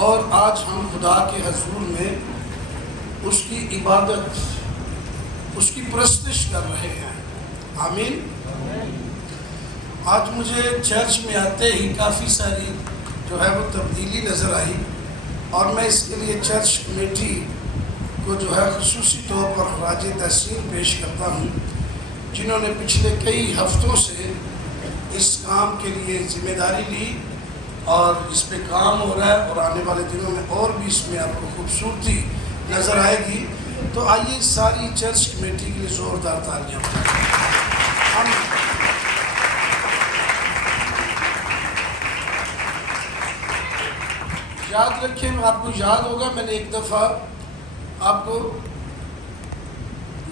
اور آج ہم خدا کے حضور میں اس کی عبادت، اس کی پرستش کر رہے ہیں۔ آمین۔ آج مجھے چرچ میں آتے ہی کافی ساری جو ہے وہ تبدیلی نظر آئی، اور میں اس کے لیے چرچ کمیٹی کو جو ہے خصوصی طور پر خراج تحسین پیش کرتا ہوں، جنہوں نے پچھلے کئی ہفتوں سے اس کام کے لیے ذمہ داری لی اور اس پہ کام ہو رہا ہے، اور آنے والے دنوں میں اور بھی اس میں آپ کو خوبصورتی نظر آئے گی۔ تو آئیے ساری چرچ کمیٹی کے لیے زوردار تالیاں۔ ہم یاد رکھیں، آپ کو یاد ہوگا میں نے ایک دفعہ آپ کو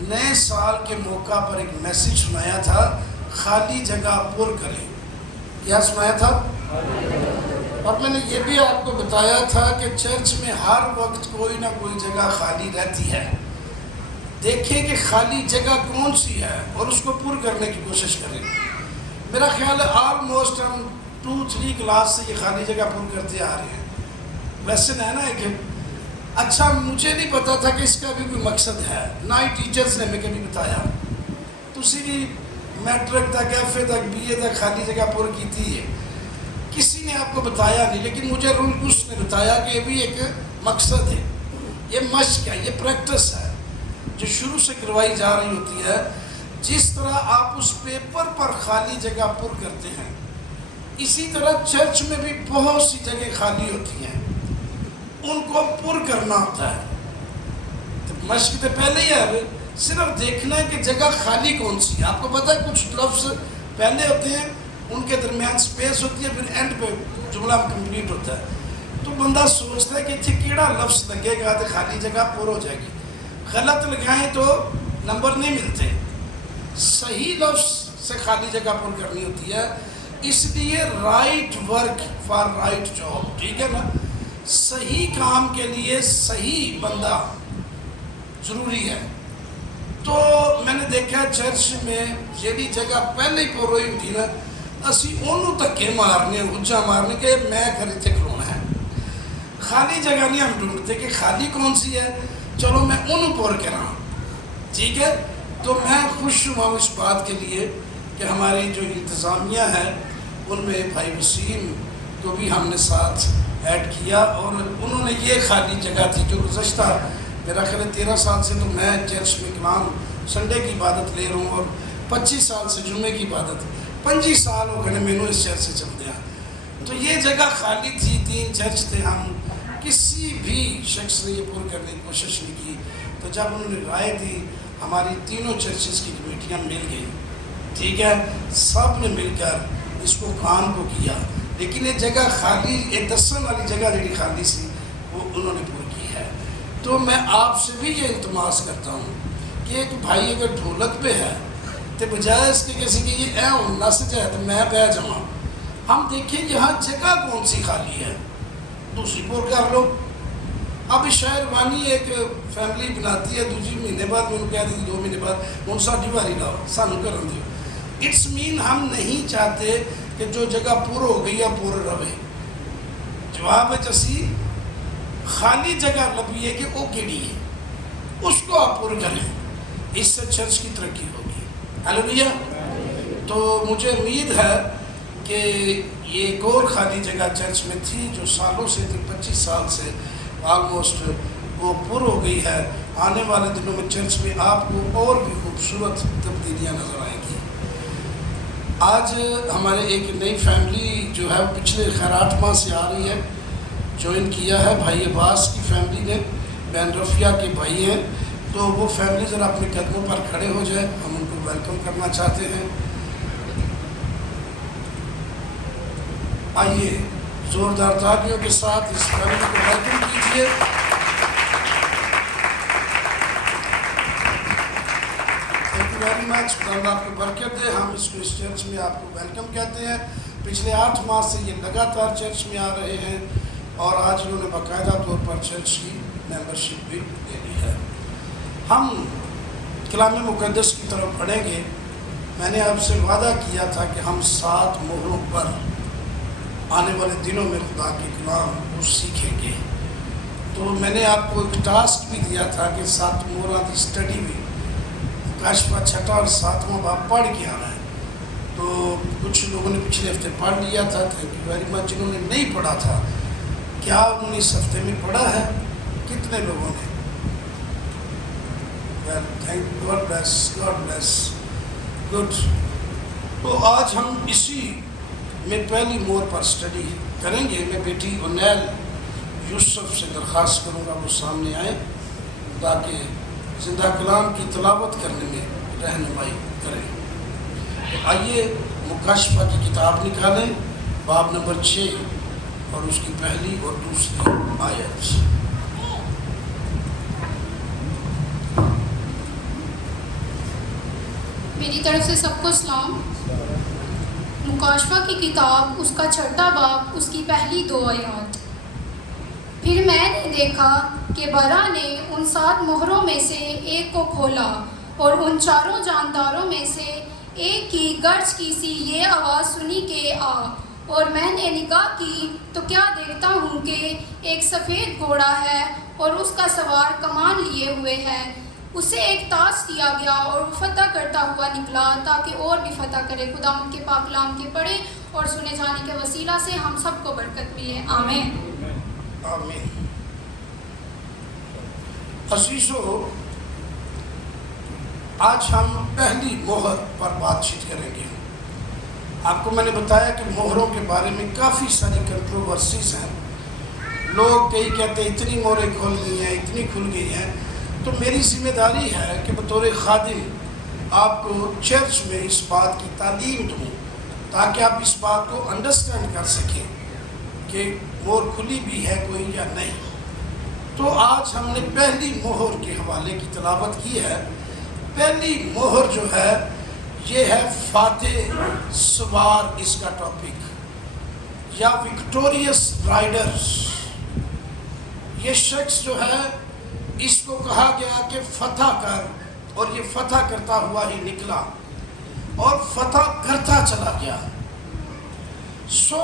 نئے سال کے موقع پر ایک میسیج سنایا تھا، خالی جگہ پر کریں۔ کیا سنایا تھا؟ اور میں نے یہ بھی آپ کو بتایا تھا کہ چرچ میں ہر وقت کوئی نہ کوئی جگہ خالی رہتی ہے۔ دیکھیں کہ خالی جگہ کون سی ہے اور اس کو پر کرنے کی کوشش کریں۔ میرا خیال ہے آلموسٹ ہم 2-3 کلاس سے یہ خالی جگہ پر کرتے آ رہے ہیں۔ ویسے ہے نا کہ اچھا، مجھے نہیں پتا تھا کہ اس کا بھی کوئی مقصد ہے، نہ ہی ٹیچرز نے ہمیں کبھی بتایا۔ تسی بھی میٹرک تک، ایف اے تک، بی اے تک خالی جگہ پر کی تھی، کسی نے آپ کو بتایا نہیں، لیکن مجھے اس نے بتایا کہ یہ بھی ایک مقصد ہے، یہ مشق ہے، یہ پریکٹس ہے جو شروع سے کروائی جا رہی ہوتی ہے۔ جس طرح آپ اس پیپر پر خالی جگہ پر کرتے ہیں، اسی طرح چرچ میں بھی بہت سی جگہ خالی ہوتی ہیں، ان کو پر کرنا ہوتا ہے۔ تو مشق تو پہلے ہی ہے، صرف دیکھنا ہے کہ جگہ خالی کون سی ہے۔ آپ کو پتہ ہے کچھ لفظ پہلے ہوتے ہیں، ان کے درمیان سپیس ہوتی ہے، پھر اینڈ پہ جملہ کمپلیٹ ہوتا ہے، تو بندہ سوچتا ہے کہ اتنے کیڑا لفظ لگے گا تو خالی جگہ پر ہو جائے گی۔ غلط لگائیں تو نمبر نہیں ملتے، صحیح لفظ سے خالی جگہ پر کرنی ہوتی ہے۔ اس لیے right work for right job, ٹھیک ہے نا؟ صحیح کام کے لیے صحیح بندہ ضروری ہے۔ تو میں نے دیکھا چرچ میں جیڑی جگہ پہلے ہی پر ہوئی تھی نا، اسی انہوں دھکے مارنے، اجا مارنے کے میں گھر تے کھلونا ہے۔ خالی جگہ نہیں ہم ڈھونڈتے کہ خالی کون سی ہے، چلو میں انہوں پر کرا، ٹھیک ہے؟ تو میں خوش ہوں اس بات کے لیے کہ ہماری جو انتظامیہ ہے ان میں بھائی وسیم کو بھی ہم نے ساتھ ایڈ کیا، اور انہوں نے یہ خالی جگہ تھی جو گزشتہ میرا خیال ہے 13 سال سے تو میں چرچ میں کلام سنڈے کی عبادت لے رہا ہوں، اور 25 سال سے جمعے کی عبادت، 25 سال ہو گئے میں اس چرچ سے چل دیا۔ تو یہ جگہ خالی تھی، 3 چرچ تھے، ہم کسی بھی شخص نے یہ پر کرنے کی کوشش نہیں کی۔ تو جب انہوں نے رائے دی، ہماری تینوں چرچز کی کمیٹیاں مل گئی، ٹھیک ہے، سب نے مل کر اس کو کام کو کیا، لیکن یہ جگہ خالی، ایک دسن والی جگہ جڑی خالی سی وہ انہوں نے پر کی ہے۔ تو میں آپ سے بھی یہ التماس کرتا ہوں کہ ایک بھائی اگر ڈھولک پہ ہے تو بجائے اس کے کسی کہ یہ اے نس جائے تو میں بہ جاؤں، ہم دیکھیں یہاں جگہ کون سی خالی ہے، دوسری پر کر لو۔ اب شہروانی ایک فیملی بناتی ہے، دوسری مہینے بعد میں کہہ دی 2 مہینے بعد ان ساڑھی باری لاؤ سانو کرن دیو۔ اٹس مین ہم نہیں چاہتے کہ جو جگہ پر ہو گئی ہے پر رہے۔ جواب ہے چسی خالی جگہ لبیے کہ وہ کیڑی ہے، اس کو آپ پر کریں، اس سے چرچ کی ترقی ہوگی۔ ہیلیلویا۔ تو مجھے امید ہے کہ یہ ایک اور خالی جگہ چرچ میں تھی جو سالوں سے تھی، 25 سال سے آلموسٹ وہ پر ہو گئی ہے۔ آنے والے دنوں میں چرچ میں آپ کو اور بھی خوبصورت تبدیلیاں نظر آئیں گی۔ آج ہمارے ایک نئی فیملی جو ہے پچھلے خیرات ماہ سے آ رہی ہے، جوائن کیا ہے بھائی عباس کی فیملی نے، بین رفیہ کے بھائی ہیں۔ تو وہ فیملی ذرا اپنے قدموں پر کھڑے ہو جائے، ہم ان کو ویلکم کرنا چاہتے ہیں۔ آئیے زوردار تالیوں کے ساتھ اس فیملی کو ویلکم کیجیے۔ تھینک یو ویری مچ، خدا آپ کو برکت دے۔ ہم اس کو اس چرچ میں آپ کو ویلکم کہتے ہیں۔ پچھلے 8 ماہ سے یہ لگاتار چرچ میں آ رہے ہیں، اور آج انہوں نے باقاعدہ طور پر چرچ کی ممبرشپ بھی لے لی ہے۔ ہم کلام مقدس کی طرف پڑھیں گے۔ میں نے آپ سے وعدہ کیا تھا کہ ہم 7 مہروں پر آنے والے دنوں میں خدا کے کلام کو سیکھیں گے۔ تو میں نے آپ کو ایک ٹاسک بھی دیا تھا کہ 7 مہراں کی اسٹڈی میں مکاشفہ 6 اور 7واں باب پڑھ کے آنا ہے. تو کچھ لوگوں نے پچھلے ہفتے پڑھ لیا تھا. Thank you very much. جنہوں نے نہیں پڑھا تھا, کیا انہوں نے اس ہفتے میں پڑھا ہے؟ کتنے لوگوں نے؟ Thank God bless, God bless, good. تو آج ہم اسی میں پہلی مہر پر اسٹڈی کریں گے. میں بیٹی انیل یوسف سے درخواست کروں گا وہ سامنے آئیں تاکہ زندہ کلام کی تلاوت کرنے میں رہنمائی کریں. تو آئیے مکاشفہ کی کتاب نکالیں, باب نمبر 6 اور اس کی پہلی اور دوسری آیت. میری طرف سے سب کو سلام. مکاشفہ کی کتاب اس کا 6واں باب اس کی پہلی 2 آیات. پھر میں نے دیکھا کہ برا نے ان 7 مہروں میں سے ایک کو کھولا اور ان 4 جانداروں میں سے ایک کی گرج کی سی یہ آواز سنی کہ آ. اور میں نے نگاہ کی تو کیا دیکھتا ہوں کہ ایک سفید گھوڑا ہے اور اس کا سوار کمان لیے ہوئے ہے. اسے ایک تاج دیا گیا اور وہ فتح کرتا ہوا نکلا تاکہ اور بھی فتح کرے. خدا ان کے پاک کلام کے پڑھے اور سنے جانے کے وسیلہ سے ہم سب کو برکت ملے. آمین. آمین. عزیزو, آج ہم پہلی مہر پر بات چیت کریں گے. آپ کو میں نے بتایا کہ مہروں کے بارے میں کافی ساری کنٹروورسیز ہیں. لوگ کئی کہتے ہیں اتنی مہریں کھل گئی ہیں, اتنی کھل گئی ہیں. تو میری ذمہ داری ہے کہ بطور خادم آپ کو چرچ میں اس بات کی تعلیم دوں تاکہ آپ اس بات کو انڈرسٹینڈ کر سکیں کہ مہر کھلی بھی ہے کوئی یا نہیں. تو آج ہم نے پہلی مہر کے حوالے کی تلاوت کی ہے. پہلی مہر جو ہے یہ ہے فاتح سوار, اس کا ٹاپک, یا وکٹوریس رائڈرز. یہ شخص جو ہے اس کو کہا گیا کہ فتح کر, اور یہ فتح کرتا ہوا ہی نکلا اور فتح کرتا چلا گیا. سو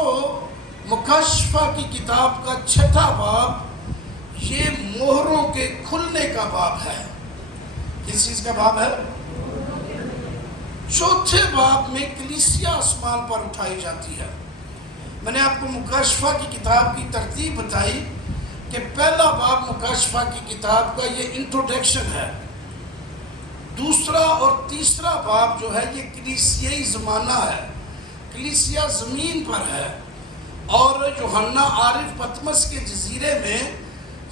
مکاشفہ کی کتاب کا 6واں باب یہ مہروں کے کھلنے کا باب ہے. کس چیز کا باب ہے؟ 4تھے باب میں کلیسیا آسمان پر اٹھائی جاتی ہے. میں نے آپ کو مکاشفہ کی کتاب کی ترتیب بتائی کہ پہلا باب مکاشفہ کی کتاب کا یہ انٹروڈکشن ہے. دوسرا اور تیسرا باب جو ہے یہ کلیسیائی زمانہ ہے, کلیسیا زمین پر ہے, اور یوحنا عارف پتمس کے جزیرے میں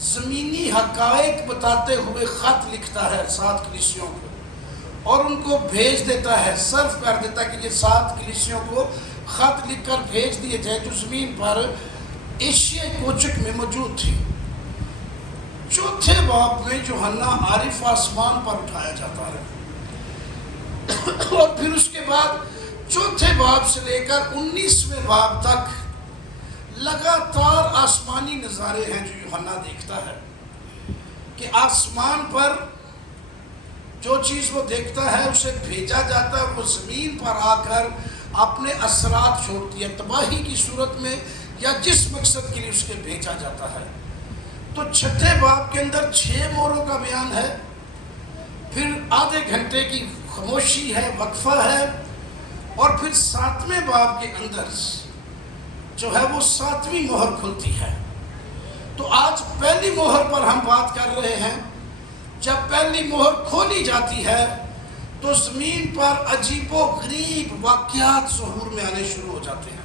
زمینی حقائق بتاتے ہوئے خط لکھتا ہے 7 کلیسیوں کو, اور ان کو بھیج دیتا ہے, صرف کر دیتا ہے کہ یہ 7 کلیسیوں کو خط لکھ کر بھیج دیے جائیں جو زمین پر ایشیا کوچک میں موجود تھی. 4تھے باب میں یوحنا عارف آسمان پر اٹھایا جاتا ہے, اور پھر اس کے بعد 4تھے باب سے لے کر 19ویں باب تک لگاتار آسمانی نظارے ہیں جو یوحنا دیکھتا ہے کہ آسمان پر جو چیز وہ دیکھتا ہے اسے بھیجا جاتا ہے, وہ زمین پر آ کر اپنے اثرات چھوڑتی ہے تباہی کی صورت میں یا جس مقصد کے لیے اس کے بھیجا جاتا ہے. تو 6تھے باب کے اندر 6 مہروں کا بیان ہے, پھر آدھے گھنٹے کی خاموشی ہے, وقفہ ہے, اور پھر 7ویں باب کے اندر جو ہے وہ 7ویں مہر کھلتی ہے. تو آج پہلی مہر پر ہم بات کر رہے ہیں. جب پہلی مہر کھولی جاتی ہے تو زمین پر عجیب و غریب واقعات ظہور میں آنے شروع ہو جاتے ہیں.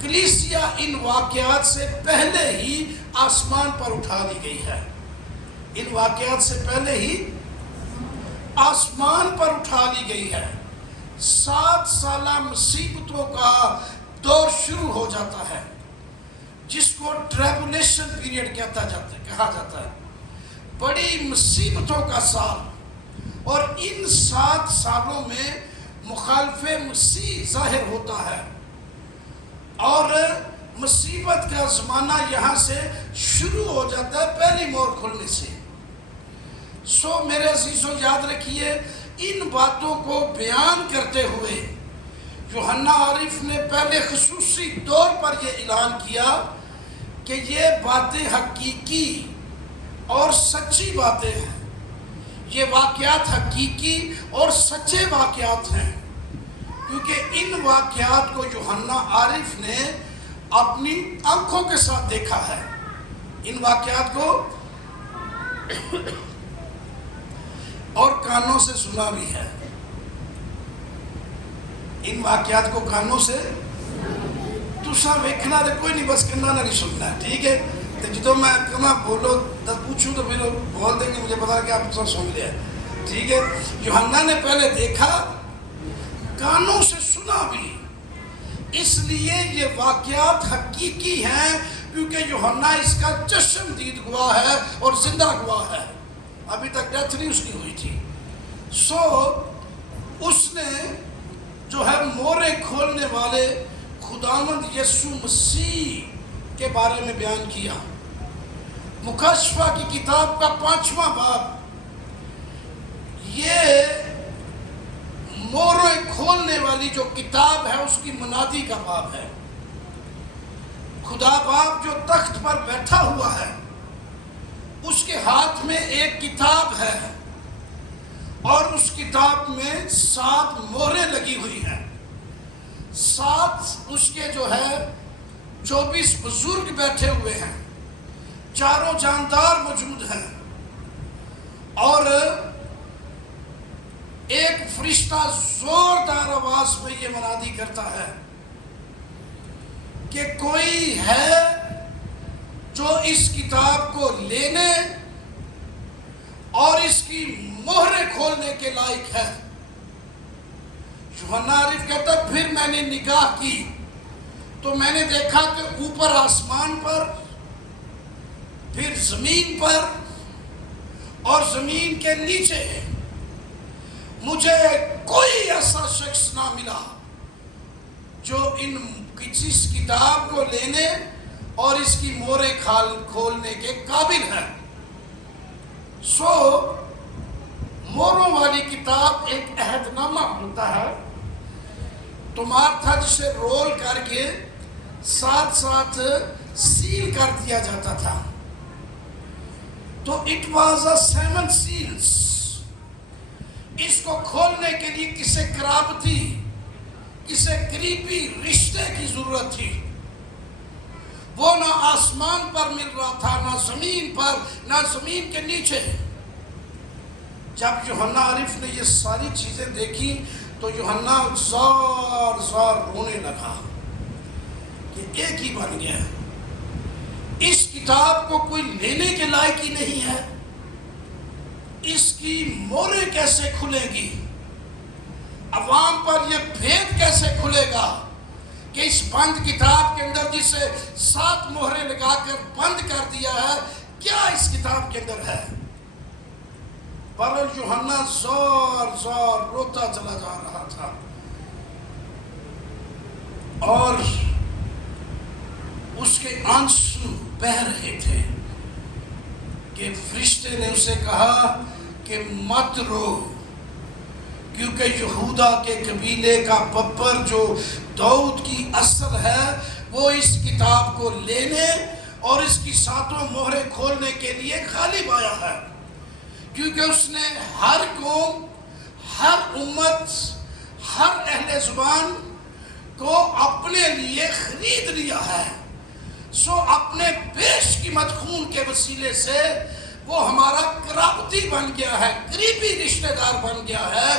کلیسیا ان واقعات سے پہلے ہی آسمان پر اٹھا لی گئی ہے. ان واقعات سے پہلے ہی آسمان پر اٹھا لی گئی ہے. 7 سالہ مصیبتوں کا دور شروع ہو جاتا ہے جس کو ٹریبولیشن پیریڈ کہا جاتا ہے. بڑی مصیبتوں کا سال, اور ان 7 سالوں میں مخالف مسیح ظاہر ہوتا ہے, اور مصیبت کا زمانہ یہاں سے شروع ہو جاتا ہے پہلی مہر کھلنے سے. سو میرے عزیزوں یاد رکھیے, ان باتوں کو بیان کرتے ہوئے یوحنا عارف نے پہلے خصوصی طور پر یہ اعلان کیا کہ یہ باتیں حقیقی اور سچی باتیں ہیں، یہ واقعات حقیقی اور سچے واقعات ہیں، کیونکہ ان واقعات کو یوحنا عارف نے اپنی آنکھوں کے ساتھ دیکھا ہے، ان واقعات کو اور کانوں سے سنا بھی ہے، ان واقعات کو کانوں سے تسا ویکھنا تے کوئی نہیں، بس کنا نہیں سننا، ٹھیک ہے؟ تو جدو میں کما بولو پوچھوں تو پھر بول دیں گے، مجھے پتا کہ آپ سب سن لیا، ٹھیک ہے؟ یوحنا نے پہلے دیکھا، کانوں سے سنا بھی، اس لیے یہ واقعات حقیقی ہیں، کیونکہ یوحنا اس کا چشمدید گواہ ہے اور زندہ گواہ ہے، ابھی تک ڈیتھ نہیں اس کی ہوئی تھی۔ اس نے جو ہے مورے کھولنے والے خداوند یسوع مسیح کے بارے میں بیان کیا۔ مکاشفہ کی کتاب کا 5واں باب یہ مورے کھولنے والی جو کتاب ہے اس کی منادی کا باب ہے۔ خدا باپ جو تخت پر بیٹھا ہوا ہے اس کے ہاتھ میں ایک کتاب ہے اور اس کتاب میں 7 مہریں لگی ہوئی ہیں، 7 اس کے جو ہے 24 بزرگ بیٹھے ہوئے ہیں، چاروں جاندار موجود ہیں، اور ایک فرشتہ زوردار آواز میں یہ منادی کرتا ہے کہ کوئی ہے جو اس کتاب کو لینے اور اس کی مہریں کھولنے کے لائق ہے۔ یوحنا عارف کہتا ہے پھر میں نے نگاہ کی تو میں نے دیکھا کہ اوپر آسمان پر، پھر زمین پر اور زمین کے نیچے مجھے کوئی ایسا شخص نہ ملا جو اس کتاب کو لینے اور اس کی مہریں کھولنے کے قابل ہے۔ مہروں والی کتاب ایک عہد نامہ ہوتا ہے، تمہار تھا جسے رول کر کے ساتھ ساتھ سیل کر دیا جاتا تھا، تو اٹ واز اے 7 سیلز۔ اس کو کھولنے کے لیے کسے قرابتی، کسے قریبی رشتے کی ضرورت تھی، وہ نہ آسمان پر مل رہا تھا، نہ زمین پر، نہ زمین کے نیچے۔ جب یوحنا عارف نے یہ ساری چیزیں دیکھی تو یوحنا زار زار رونے لگا کہ ایک ہی بن گیا، اس کتاب کو کوئی لینے کے لائق ہی نہیں ہے، اس کی مہریں کیسے کھلے گی، عوام پر یہ بھید کیسے کھلے گا کہ اس بند کتاب کے اندر جسے 7 مہریں لگا کر بند کر دیا ہے، کیا اس کتاب کے اندر ہے؟ پر یوحنا زور زور روتا چلا جا رہا تھا اور اس کے آنسو بہہ رہے تھے کہ فرشتے نے اسے کہا کہ مت رو، کیونکہ یہودا کے قبیلے کا ببر جو داؤد کی اصل ہے وہ اس کتاب کو لینے اور اس کی 7 مہریں کھولنے کے لیے غالب آیا ہے، کیونکہ اس نے ہر قوم، ہر امت، ہر اہل زبان کو اپنے لیے خرید لیا ہے۔ اپنے بیش قیمت خون کے وسیلے سے وہ ہمارا قرابتی بن گیا ہے، قریبی رشتہ دار بن گیا ہے،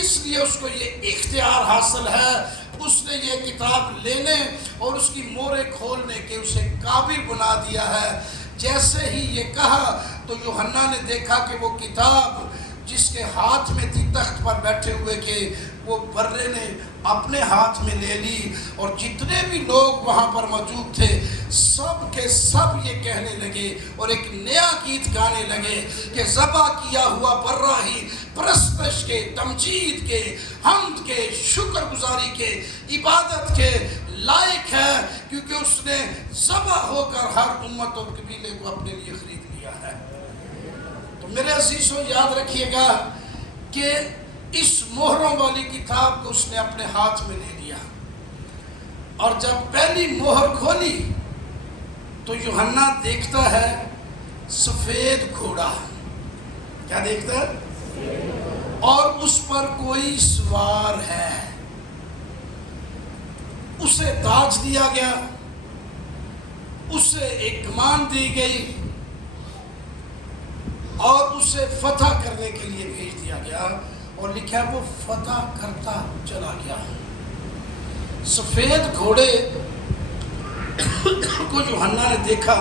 اس لیے اس کو یہ اختیار حاصل ہے، اس نے یہ کتاب لینے اور اس کی مہریں کھولنے کے اسے قابل بنا دیا ہے۔ جیسے ہی یہ کہا تو یوحنا نے دیکھا کہ وہ کتاب جس کے ہاتھ میں تھی تخت پر بیٹھے ہوئے کے، وہ برے نے اپنے ہاتھ میں لے لی، اور جتنے بھی لوگ وہاں پر موجود تھے سب کے سب یہ کہنے لگے اور ایک نیا گیت گانے لگے کہ ذبح کیا ہوا برہ ہی پرستش کے، تمجید کے، حمد کے، شکر گزاری کے، عبادت کے لائق ہے، کیونکہ اس نے ذبح ہو کر ہر امت اور قبیلے کو اپنے لیے خرید لیا ہے۔ تو میرے عزیزوں یاد رکھیے گا کہ اس مہروں والی کتاب کو اس نے اپنے ہاتھ میں لے لیا، اور جب پہلی مہر کھولی تو یوحنا دیکھتا ہے سفید گھوڑا. کیا دیکھتا ہے؟ اور اس پر کوئی سوار ہے. اسے تاج دیا گیا, اسے ایک کمان دی گئی اور اسے فتح کرنے کے لیے بھیج دیا گیا, اور لکھا ہے وہ فتح کرتا چلا گیا. سفید گھوڑے کو یوحنا نے دیکھا,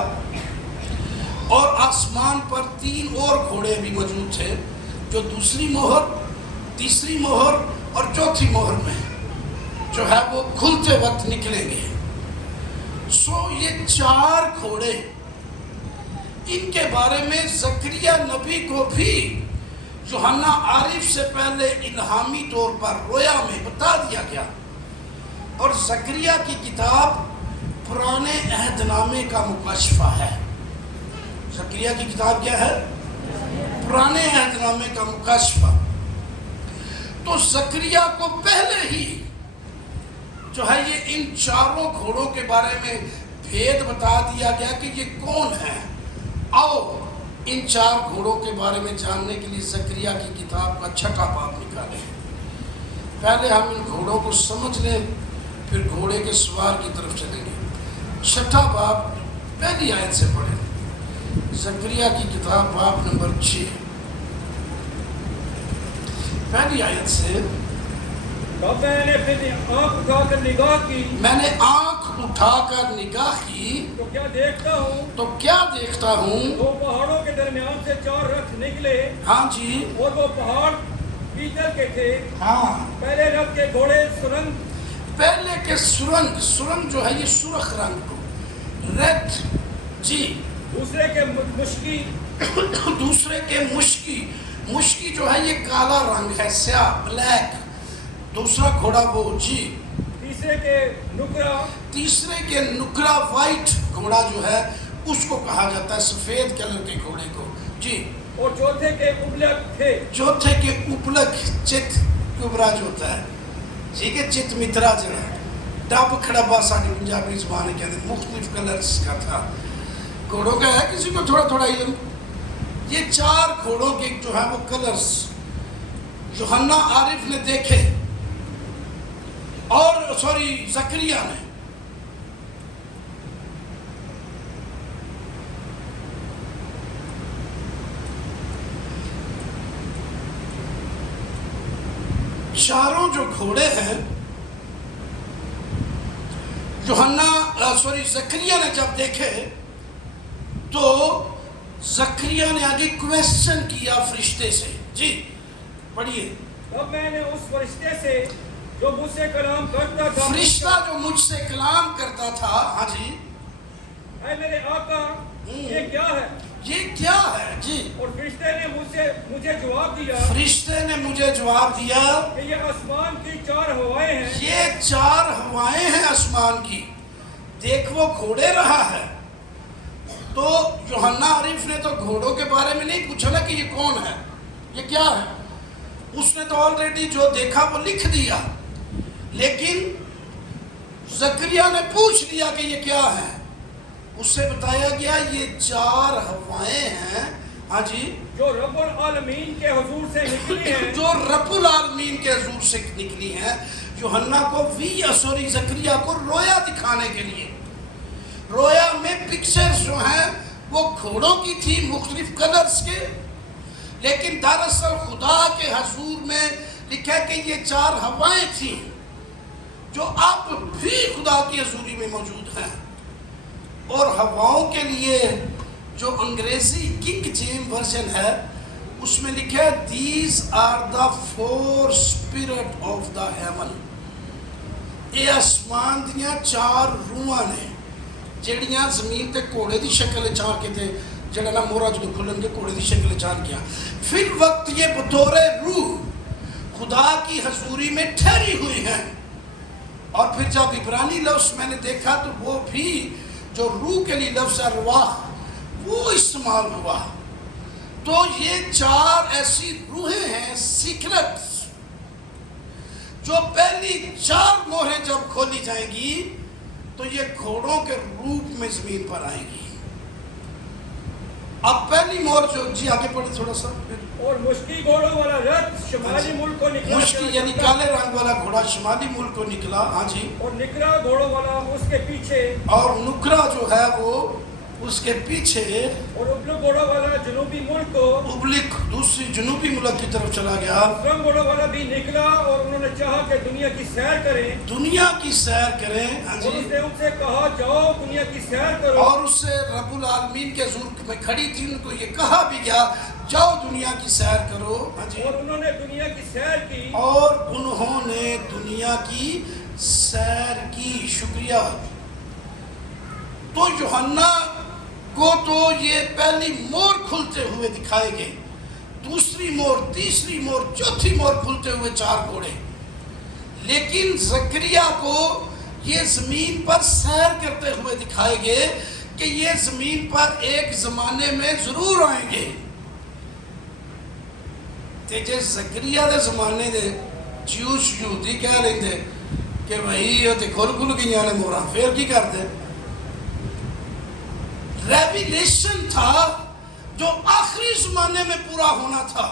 اور آسمان پر 3 اور گھوڑے بھی موجود تھے جو دوسری مہر, تیسری مہر اور چوتھی مہر میں جو ہے وہ کھلتے وقت نکلیں گے. یہ 4 گھوڑے, ان کے بارے میں زکریا نبی کو بھی یوحنا عارف سے پہلے الہامی طور پر رویا میں بتا دیا گیا. اور زکریا کی کتاب پرانے عہد نامے کا مکاشفہ ہے. زکریا کی کتاب کیا ہے؟ پرانے عہد نامے کا مکاشفہ. تو زکریا کو پہلے ہی جو ہے یہ ان 4 گھوڑوں کے بارے میں بھید بتا دیا گیا کہ یہ کون ہے. آؤ ان 4 گھوڑوں کے بارے میں جاننے کے لیے زکریا کی کتاب کا 6واں باب نکالیں. پہلے ہم ان گھوڑوں کو سمجھ لیں, پھر گھوڑے کے سوار کی طرف چلیں گے. 6واں باب پہلی آیت سے پڑھیں. زکریا کی کتاب باب نمبر 6 پہلی آیت سے. تب میں نے پھر آنکھ اٹھا کر نگاہ کی, میں نے آنکھ اٹھا کر نگاہ کی تو کیا دیکھتا ہوں, تو کیا دیکھتا ہوں, 2 پہاڑوں کے درمیان سے 4 رتھ نکلے. ہاں جی, اور وہ پہاڑ پیتل کے تھے. ہاں, پہلے رتھ کے گھوڑے سرنگ, پہلے کے سرنگ جو ہے یہ سرخ رنگ کو, ریڈ جی. دوسرے کے مشکی, دوسرے کے مشکی جو ہے یہ کالا رنگ ہے, سیاہ, بلیک. دوسرا گھوڑا وہ جی. تیسرے کے نکرا وائٹ گھوڑا جو ہے اس کو کہا جاتا ہے, سفید کلر کے گھوڑے کو جی. اور چوتھے کے ابلک تھے. چوتھے کے ابلک, چت کبرا جو ہوتا ہے ٹھیک ہے, چت مترا جو ہے, ڈب کھڑبا ساڑی پنجابی زبان کہتے ہیں, مختلف کلرز کا تھا. گھوڑوں کا ہے کسی کو تھوڑا تھوڑا علم. یہ 4 گھوڑوں کے جو ہے وہ کلرز یوحنا عارف نے دیکھے, اور زکریا نے. چاروں جو گھوڑے ہیں زکریا نے جب دیکھے تو زکریا نے آگے کویسچن کیا فرشتے سے جی. پڑھیے. تب میں نے اس فرشتے سے جو مجھ سے کلام کرتا تھا, فرشتہ جو مجھ سے کلام کرتا تھا, ہاں جی, اے میرے آقا یہ کیا ہے, یہ کیا ہے جی. اور فرشتے نے مجھے جواب دیا, فرشتے نے مجھے جواب دیا کہ یہ آسمان کی 4 ہوائیں ہیں. یہ 4 ہوائیں ہیں آسمان کی. دیکھ وہ گھوڑے رہا ہے. تو یوحنا عارف نے تو گھوڑوں کے بارے میں نہیں پوچھا نا کہ یہ کون ہے, یہ کیا ہے. اس نے تو آلریڈی جو دیکھا وہ لکھ دیا, لیکن زکریا نے پوچھ لیا کہ یہ کیا ہے. اس سے بتایا گیا یہ 4 ہوائیں ہیں, ہاں جی, جو رب العالمین کے حضور سے نکلی ہیں. جو رب العالمین کے حضور سے نکلی ہیں. یوحنا کو زکریا کو رویا دکھانے کے لیے. رویا میں پکچرز جو ہیں وہ گھوڑوں کی تھی, مختلف کلرز کے, لیکن دراصل خدا کے حضور میں لکھا کہ یہ 4 ہوائیں تھیں جو اب بھی خدا کی حضوری میں موجود ہیں. اور ہواؤں کے لیے جو انگریزی کنگ جیم ورژن ہے اس میں لکھا ہے these are the 4 spirit of the heaven. یہ آسمان دیاں 4 روحاں نے جڑیاں زمین تے گھوڑے دی شکل چار کے تھے, جڑا نا مورا جو کھلن کے گھوڑے دی شکل چار کیا. فی الوقت یہ بطور روح خدا کی حضوری میں ٹھہری ہوئی ہیں. اور پھر جب عبرانی لفظ میں نے دیکھا تو وہ بھی جو روح کے لیے لفظ ارواح وہ استعمال ہوا. تو یہ 4 ایسی روحیں ہیں سیکرٹس, جو پہلی 4 مہریں جب کھولی جائیں گی تو یہ گھوڑوں کے روپ میں زمین پر آئیں گی. اب پہلی مور جو جی آگے پڑھیں تھوڑا سا. اور مشکی گھوڑوں والا رتھ شمالی ملک کو نکلا. مشکی یعنی کالے رنگ والا گھوڑا شمالی ملک کو نکلا. ہاں جی. اور نکرا گھوڑوں والا اس کے پیچھے. اور نکرا جو ہے وہ اس کے پیچھے. اور ابلک گھوڑوں والا جنوبی ملک کو. ابلک دوسری جنوبی ملک کی طرف چلا گیا. افرم گھوڑوں والا بھی نکلا اور انہوں نے چاہا کہ دنیا کی سیر کریں. دنیا کی سیر کریں. ہاں اور اس جی. نے ان سے کہا جاؤ دنیا کی سیر کرو. اور اس سے رب العالمین کے حضور میں کھڑی تھی ان کو یہ کہا بھی گیا جاؤ دنیا کی سیر کرو. ہاں جی. اور انہوں نے دنیا کی سیر کی. اور انہوں نے دنیا کی سیر کی. شکریہ. تو یوحنا کو تو یہ پہلی مور کھلتے ہوئے دکھائے گئے, دوسری مور, تیسری مور, چوتھی مور کھلتے ہوئے 4 گھوڑے. لیکن زکریا کو یہ زمین پر سیر کرتے ہوئے دکھائے گئے کہ یہ زمین پر ایک زمانے میں ضرور آئیں گے. تے جے زکریا دے زمانے دے جیوش یہودی کہہ رہے تھے کہ بھائی یہ تے کھل گئیاں نے موراں, پھر کی کر دے. ریویلیشن تھا جو آخری زمانے میں پورا ہونا تھا.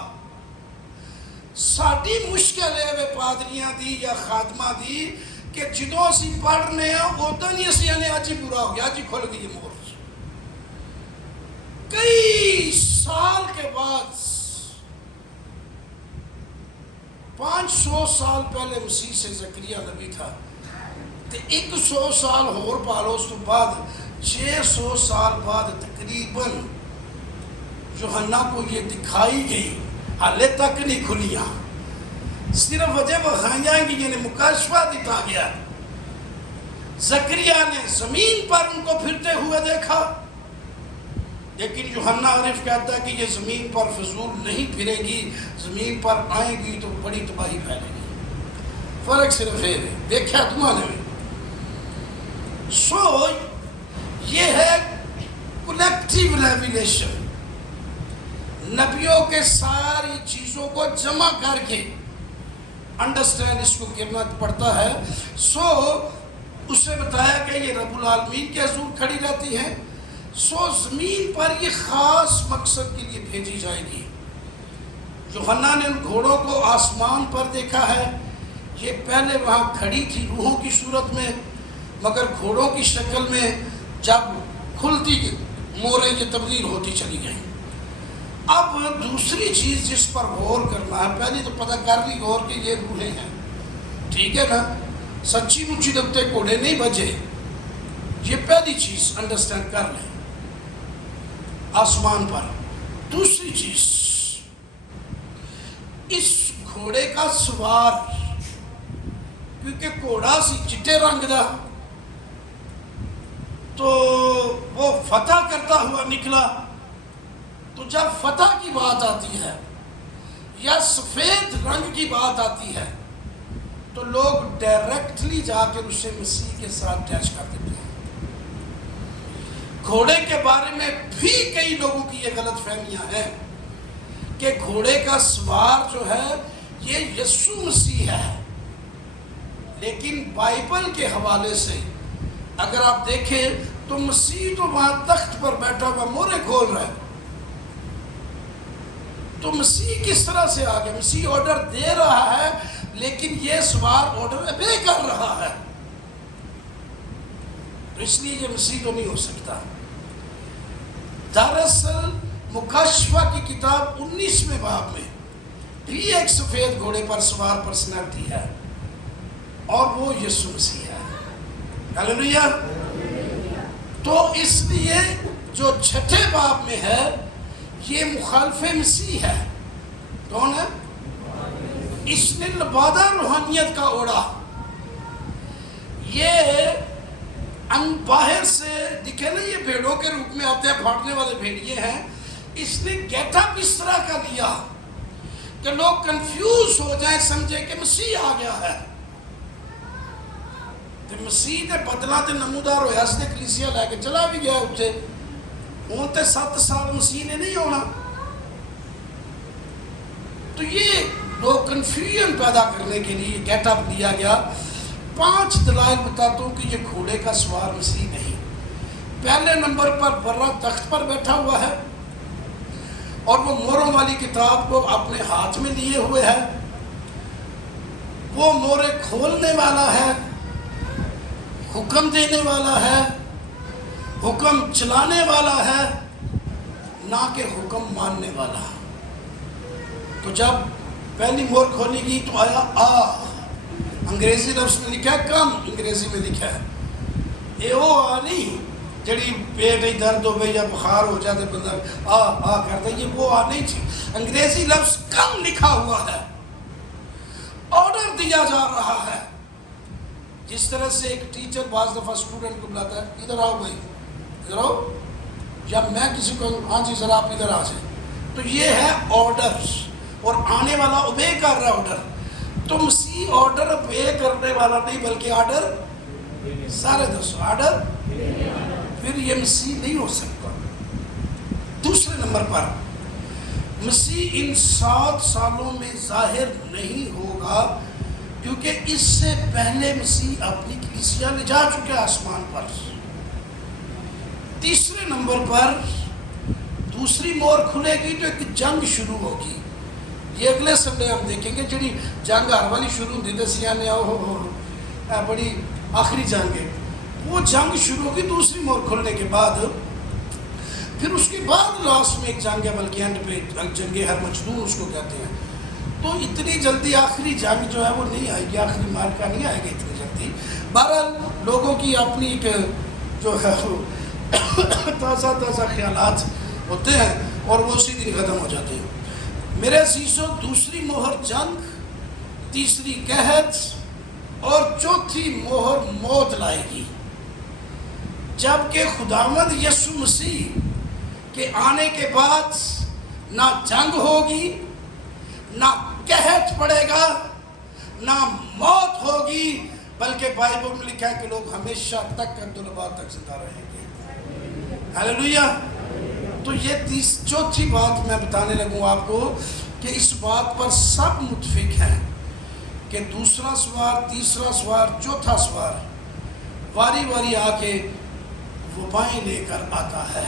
ساڑی مشکل ہے وہ پادریاں دی یا خاتمہ دی کہ جدوں اسی پڑھنے ہیں اوہ نہیں اسی آنے آج ہی پورا ہو گیا, آج ہی کھل گئی مور. کئی سال کے بعد 500 سال پہلے مسیح سے زکریا نبی تھا, تے 100 سال اور پالو اس تو بعد 600 سال بعد تقریباً یوحنا کو یہ دکھائی گئی, حالے تک نہیں کھلیاں, صرف وجہ بخائیاں گی یعنی مکاشفہ دیتا گیا. زکریا نے زمین پر ان کو پھرتے ہوئے دیکھا, لیکن یوحنا عارف کہتا ہے کہ یہ زمین پر فضول نہیں پھرے گی, زمین پر آئیں گی تو بڑی تباہی پھیلے گی. فرق صرف ہے دیکھا تمہارے میں. سو یہ ہے کلیکٹیو ریویلیشن, نبیوں کے ساری چیزوں کو جمع کر کے انڈرسٹینڈ اس کو کرنا پڑتا ہے. سو اس سے بتایا کہ یہ رب العالمین کے حضور کھڑی رہتی ہیں. سو زمین پر یہ خاص مقصد کے لیے بھیجی جائے گی. یوحنا نے ان گھوڑوں کو آسمان پر دیکھا ہے. یہ پہلے وہاں کھڑی تھی روحوں کی صورت میں, مگر گھوڑوں کی شکل میں. جب کھلتی موریں یہ تبدیل ہوتی چلی گئیں. اب دوسری چیز جس پر غور کرنا ہے, پہلی تو پتہ کر لی غور کہ یہ روحیں ہیں, ٹھیک ہے نا, سچی مچی دبتے کوڑے نہیں بجے, یہ پہلی چیز انڈرسٹینڈ کر لیں آسمان پر. دوسری چیز, اس گھوڑے کا سوار, کیونکہ گھوڑا سی چٹے رنگ دا, تو وہ فتح کرتا ہوا نکلا. تو جب فتح کی بات آتی ہے یا سفید رنگ کی بات آتی ہے تو لوگ ڈائریکٹلی جا کے اسے مسیح کے ساتھ اٹیچ کر دیتے ہیں. گھوڑے کے بارے میں بھی کئی لوگوں کی یہ غلط فہمیاں ہیں کہ گھوڑے کا سوار جو ہے یہ یسوع مسیح ہے. لیکن بائبل کے حوالے سے اگر آپ دیکھیں تو مسیح تو وہاں تخت پر بیٹھا ہوا مورے کھول رہا ہے. تو مسیح کس طرح سے آگے, مسیح آرڈر دے رہا ہے لیکن یہ سوار آرڈر ابے کر رہا ہے, تو اس لیے یہ مسیح تو نہیں ہو سکتا. دراصل مکاشفہ کی کتاب 19ویں باب میں بھی ایک سفید گھوڑے پر سوار پرسنالٹی ہے اور وہ یسوع مسیح ہے. ہلیلویا. تو اس لیے جو 6 باب میں ہے یہ مخالف مسیح ہے. کون ہے؟ اس نے لبادہ روحانیت کا اوڑا. یہ باہر سے دکھے نا, یہ بھیڑوں کے روپ میں آتے ہیں, پھاڑنے والے بھیڑیے ہیں. اس نے گیٹ اپ اس طرح کا لیا کہ لوگ کنفیوز ہو جائیں, سمجھے کہ مسیح آ گیا ہے. تو مسیح نے بدلا تے نمودار ہویا, اس نے کلیسیا لے کے چلا بھی گیا اتنے. ہوں تے 7 سال مسیح نے نہیں ہونا. تو یہ لوگ کنفیوژن پیدا کرنے کے لیے گیٹ اپ لیا گیا. 5 دلائل بتاتا ہوں کہ یہ گھوڑے کا سوار مسیح نہیں. پہلے نمبر پر برا تخت پر بیٹھا ہوا ہے اور وہ موروں والی کتاب کو اپنے ہاتھ میں لیے ہوئے ہے. وہ مورے کھولنے والا ہے، حکم دینے والا ہے، حکم چلانے والا ہے، نہ کہ حکم ماننے والا. تو جب پہلی مور کھولی گئی تو آیا آ. انگریزی لفظ میں لکھا ہے کم، انگریزی میں لکھا ہے اے او آ نہیں جڑی پیٹ ہی درد ہو گئی یا بخار ہو جاتے بندہ آ کرتا، یہ وہ آ نہیں تھی. انگریزی لفظ کم لکھا ہوا ہے. آرڈر دیا جا رہا ہے. جس طرح سے ایک ٹیچر بعض دفعہ اسٹوڈنٹ کو بلاتا ہے ادھر آؤ بھائی ادھر آؤ، جب میں کسی کو ہاں جی ذرا آپ ادھر آ جائیں، تو یہ ہے آرڈر، اور آنے والا اوبے کر رہا آرڈر. تو مسیح آرڈر اوبے کرنے والا نہیں بلکہ آرڈر، سارے دوستوں آرڈر، پھر یہ مسیح نہیں ہو سکتا. دوسرے نمبر پر مسیح ان 7 سالوں میں ظاہر نہیں ہوگا کیونکہ اس سے پہلے مسیح اپنی کلیسیا لے جا چکے آسمان پر. تیسرے نمبر پر دوسری مور کھلے گی تو ایک جنگ شروع ہوگی. یہ اگلے سنڈے ہم دیکھیں گے. جڑی جنگ ہر والی شروع ہوتی دسیا نے بڑی آخری جنگ ہے، وہ جنگ شروع ہوگی دوسری مور کھلنے کے بعد. پھر اس کے بعد لاسٹ میں ایک جنگ ہے، بلکہ اینڈ پہ جنگ ہر مجدور اس کو کہتے ہیں. تو اتنی جلدی آخری جنگ جو ہے وہ نہیں آئے گی، آخری مارکا نہیں آئے گی اتنی جلدی. بہرحال لوگوں کی اپنی ایک جو ہے تازہ خیالات ہوتے ہیں اور وہ اسی دن ختم ہو جاتے ہیں. میرے عزیزوں، دوسری مہر جنگ، تیسری قحط اور چوتھی مہر موت لائے گی. جبکہ خداوند یسوع مسیح کے آنے کے بعد نہ جنگ ہوگی، نہ قحط پڑے گا، نہ موت ہوگی، بلکہ بائبل میں لکھا ہے کہ لوگ ہمیشہ تک عبدالآباد تک زندہ رہیں گے. ہلیلویہ. تو یہ چوتھی بات میں بتانے لگوں آپ کو کہ اس بات پر سب متفق ہیں کہ دوسرا سوار، تیسرا سوار، چوتھا سوار واری واری آ کے وبائیں لے کر آتا ہے.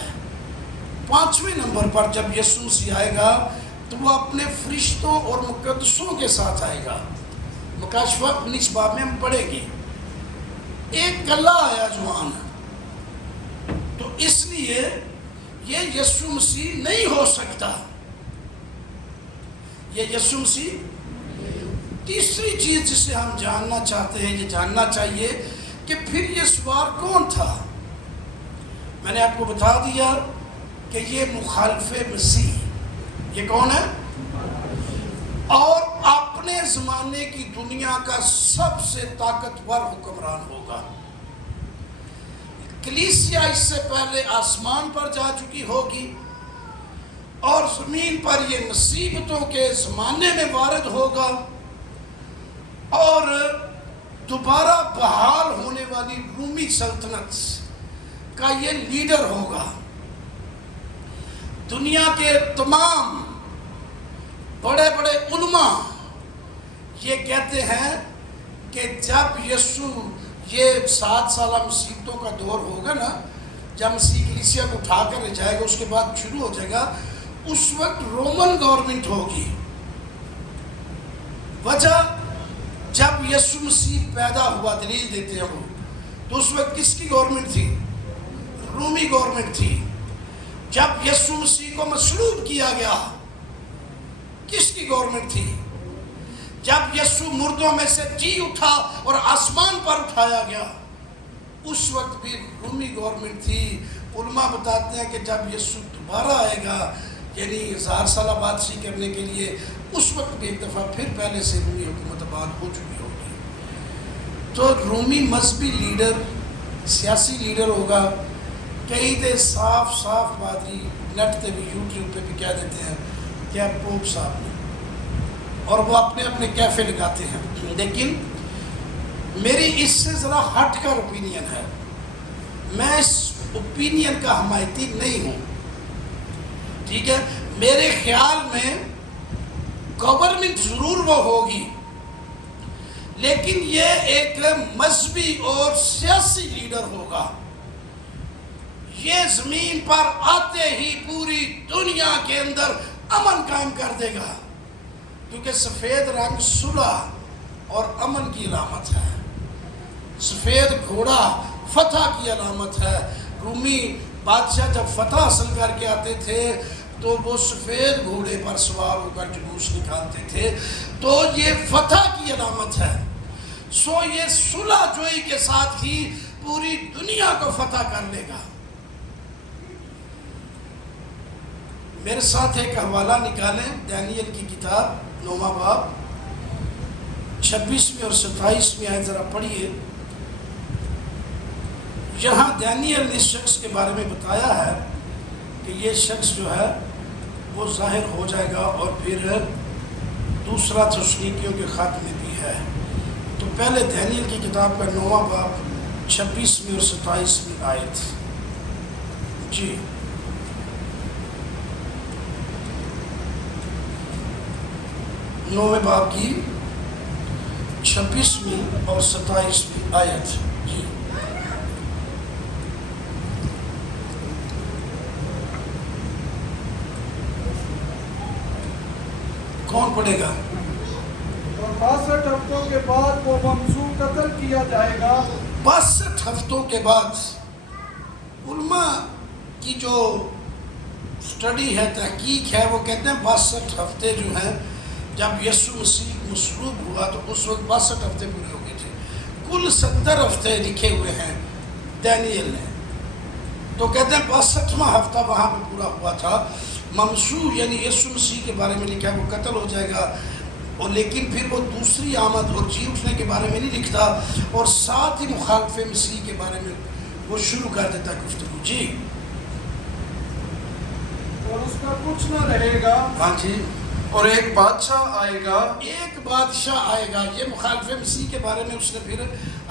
5ویں نمبر پر جب یسوع مسیح آئے گا تو وہ اپنے فرشتوں اور مقدسوں کے ساتھ آئے گا. مکاشفہ 19 باب میں ہم پڑھیں گے. ایک کلہ آیا جوان، تو اس لیے یہ یسوع مسیح نہیں ہو سکتا. یہ یسوع مسیح. تیسری چیز جسے ہم جاننا چاہتے ہیں، یہ جاننا چاہیے کہ پھر یہ سوار کون تھا. میں نے آپ کو بتا دیا کہ یہ مخالف مسیح. یہ کون ہے؟ اور اپنے زمانے کی دنیا کا سب سے طاقتور حکمران ہوگا. کلیسیا اس سے پہلے آسمان پر جا چکی ہوگی اور زمین پر یہ مصیبتوں کے زمانے میں وارد ہوگا اور دوبارہ بحال ہونے والی رومی سلطنت کا یہ لیڈر ہوگا. دنیا کے تمام بڑے بڑے علماء یہ کہتے ہیں کہ جب یسوع یہ 7 سالہ مصیبتوں کا دور ہوگا نا، جب مسیح کلیسیا کو اٹھا کر لے جائے گا، اس کے بعد شروع ہو جائے گا، اس وقت رومن گورنمنٹ ہوگی. وجہ جب یسوع مسیح پیدا ہوا، دلیل دیتے ہیں وہ، تو اس وقت کس کی گورنمنٹ تھی؟ رومی گورنمنٹ تھی. جب یسوع مسیح کو مصلوب کیا گیا، کس کی گورنمنٹ تھی؟ جب یسوع مردوں میں سے جی اٹھا اور آسمان پر اٹھایا گیا، اس وقت بھی رومی گورنمنٹ تھی. علماء بتاتے ہیں کہ جب یسوع دوبارہ آئے گا، یعنی 1000 سالہ بادشاہی کرنے کے لیے، اس وقت بھی ایک دفعہ پھر پہلے سے رومی حکومت آباد ہو چکی ہوگی. تو رومی مذہبی لیڈر، سیاسی لیڈر ہوگا. کئی دے صاف پادری نیٹ تے بھی یوٹیوب پہ بھی کہہ دیتے ہیں کہ پوپ صاحب نے، اور وہ اپنے اپنے کیفے لگاتے ہیں. لیکن میری اس سے ذرا ہٹ کر اوپینین ہے. میں اس اوپینین کا حمایتی نہیں ہوں، ٹھیک ہے. میرے خیال میں گورنمنٹ ضرور وہ ہوگی، لیکن یہ ایک مذہبی اور سیاسی لیڈر ہوگا. یہ زمین پر آتے ہی پوری دنیا کے اندر امن قائم کر دے گا، کیونکہ سفید رنگ صلح اور امن کی علامت ہے. سفید گھوڑا فتح کی علامت ہے. رومی بادشاہ جب فتح حاصل کر کے آتے تھے تو وہ سفید گھوڑے پر سوار ہو کر جلوس نکالتے تھے، تو یہ فتح کی علامت ہے. سو یہ صلح جوئی کے ساتھ ہی پوری دنیا کو فتح کر لے گا. میرے ساتھ ایک حوالہ نکالیں، دانیل کی کتاب 9واں باب 26ویں اور 27ویں آیت ذرا پڑھیے. یہاں دانیل نے اس شخص کے بارے میں بتایا ہے کہ یہ شخص جو ہے وہ ظاہر ہو جائے گا، اور پھر دوسرا تسنیکیوں کے خط میں بھی ہے. تو پہلے دانیل کی کتاب کا 9واں باب 26ویں اور 27ویں آیت. جی 9ویں باب کی 26ویں اور 27ویں آیت. جی کون پڑھے گا؟ اور 62 ہفتوں کے بعد وہ ممسوح قتل کیا جائے گا. 62 ہفتوں کے بعد. علماء کی جو سٹڈی ہے، تحقیق ہے، وہ کہتے ہیں 62 ہفتے جو ہیں، جب یسوع مسیح مصلوب ہوا تو اس وقت 62 ہفتے پورے ہو گئے تھے. کل 70 ہفتے لکھے ہوئے ہیں دانیل نے. تو کہتے ہیں 62واں ہفتہ وہاں پہ پورا ہوا تھا. ممسوح یعنی یسوع مسیح کے بارے میں لکھا ہے وہ قتل ہو جائے گا، اور لیکن پھر وہ دوسری آمد اور جی اٹھنے کے بارے میں نہیں لکھتا، اور ساتھ ہی مخالف مسیح کے بارے میں وہ شروع کر دیتا گفتگو. جی اور اس کا کچھ نہ رہے گا. ہاں جی. اور ایک بادشاہ آئے گا. ایک بادشاہ آئے گا. یہ مخالف مسیح کے بارے میں اس نے پھر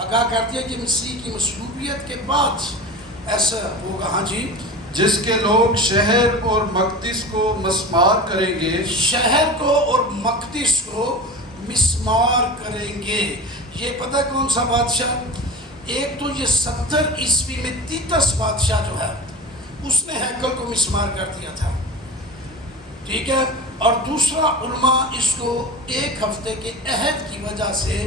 آگاہ کر دیا کہ مسیح کی مصلوبیت کے بعد ایسا ہوگا. ہاں جی. جس کے لوگ شہر اور مقدس کو مسمار کریں گے. شہر کو اور مقدس کو مسمار کریں گے. یہ پتہ کون سا بادشاہ؟ ایک تو یہ 70 عیسوی میں تیتس بادشاہ جو ہے اس نے ہیکل کو مسمار کر دیا تھا. ٹھیک ہے. اور دوسرا علماء اس کو ایک ہفتے کے عہد کی وجہ سے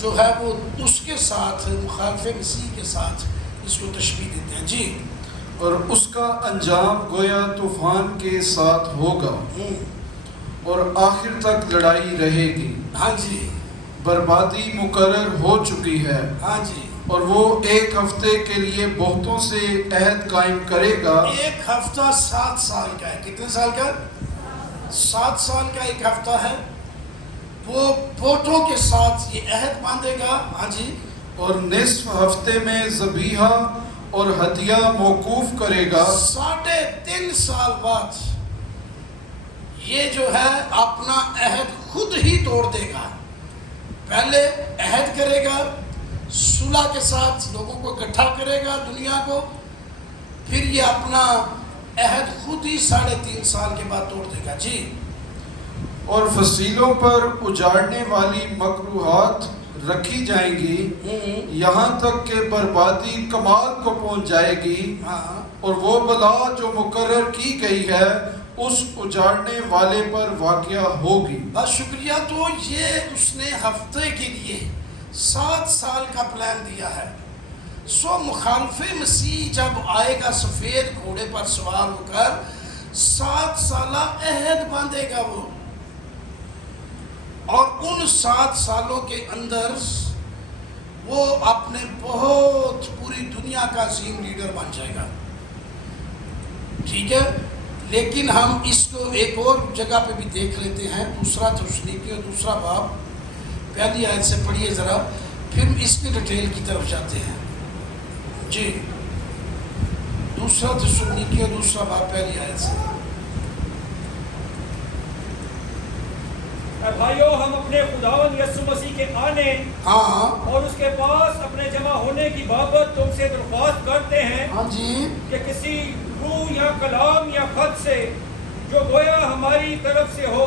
جو ہے وہ اس کے ساتھ مخالف مسیح کے ساتھ اس کو تشبیہ دیتے ہیں. جی. اور اس کا انجام گویا طوفان کے ساتھ ہوگا اور آخر تک لڑائی رہے گی. ہاں جی. بربادی مقرر ہو چکی ہے. ہاں جی. اور وہ ایک ہفتے کے لیے بہتوں سے عہد قائم کرے گا. ایک ہفتہ 7 سال کا ہے. کتنے سال کا؟ 7 سال کا ایک ہفتہ ہے. وہ بہتوں کے ساتھ یہ عہد باندھے گا. ہاں جی. اور نصف ہفتے میں ذبیحہ اور ہدیہ موقوف کرے گا. 3.5 سال بعد یہ جو ہے اپنا عہد خود ہی توڑ دے گا. پہلے عہد کرے گا صلح کے ساتھ، لوگوں کو اکٹھا کرے گا دنیا کو، پھر یہ اپنا عہد خود ہی 3.5 سال کے بعد توڑ دے گا. جی. اور فصیلوں پر اجاڑنے والی مکروہات رکھی جائیں گی یہاں تک کہ بربادی کمال کو پہنچ جائے گی. ہاں. اور وہ بلا جو مقرر کی گئی ہے اس اجاڑنے والے پر واقع ہوگی. بس شکریہ. تو یہ اس نے ہفتے کے لیے 7 سال کا پلان دیا ہے. سو مخالف مسیح جب آئے گا سفید گھوڑے پر سوار ہو کر 7 سالہ عہد باندھے گا وہ، اور ان 7 سالوں کے اندر وہ اپنے بہت پوری دنیا کا عظیم لیڈر بن جائے گا. ٹھیک ہے. لیکن ہم اس کو ایک اور جگہ پہ بھی دیکھ لیتے ہیں. دوسرا تسنیکیوں 2 باب پہلی آیت سے پڑھیے ذرا، پھر اس کی ڈیٹیل کی طرف جاتے ہیں. جی. 2 تسنیکیوں 2 باب پہلی آیت سے. اے بھائیو، ہم اپنے خداوند یسوع مسیح کے آنے اور اس کے پاس اپنے جمع ہونے کی بابت تم سے درخواست کرتے ہیں. ہاں جی. کہ کسی روح یا کلام یا خط سے جو گویا ہماری طرف سے ہو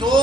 2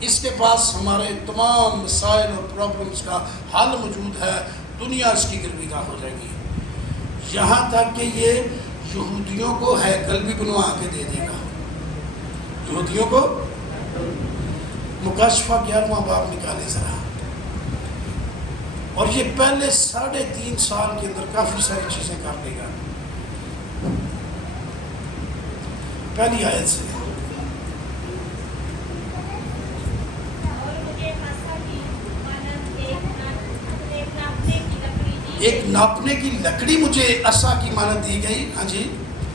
اس کے پاس ہمارے تمام مسائل اور پرابلمس کا حل موجود ہے، دنیا اس کی گرویدہ ہو جائے گی، یہاں تک کہ یہ یہودیوں کو ہیکل بھی بنوا کے دے دے گا، یہودیوں کو۔ مکاشفہ 11واں باب نکالے ذرا، اور یہ پہلے 3.5 سال کے اندر کافی ساری چیزیں کر لے گا۔ پہلی آیت سے، ایک ناپنے کی لکڑی مجھے عصا کی مانند دی گئی، ہاں جی،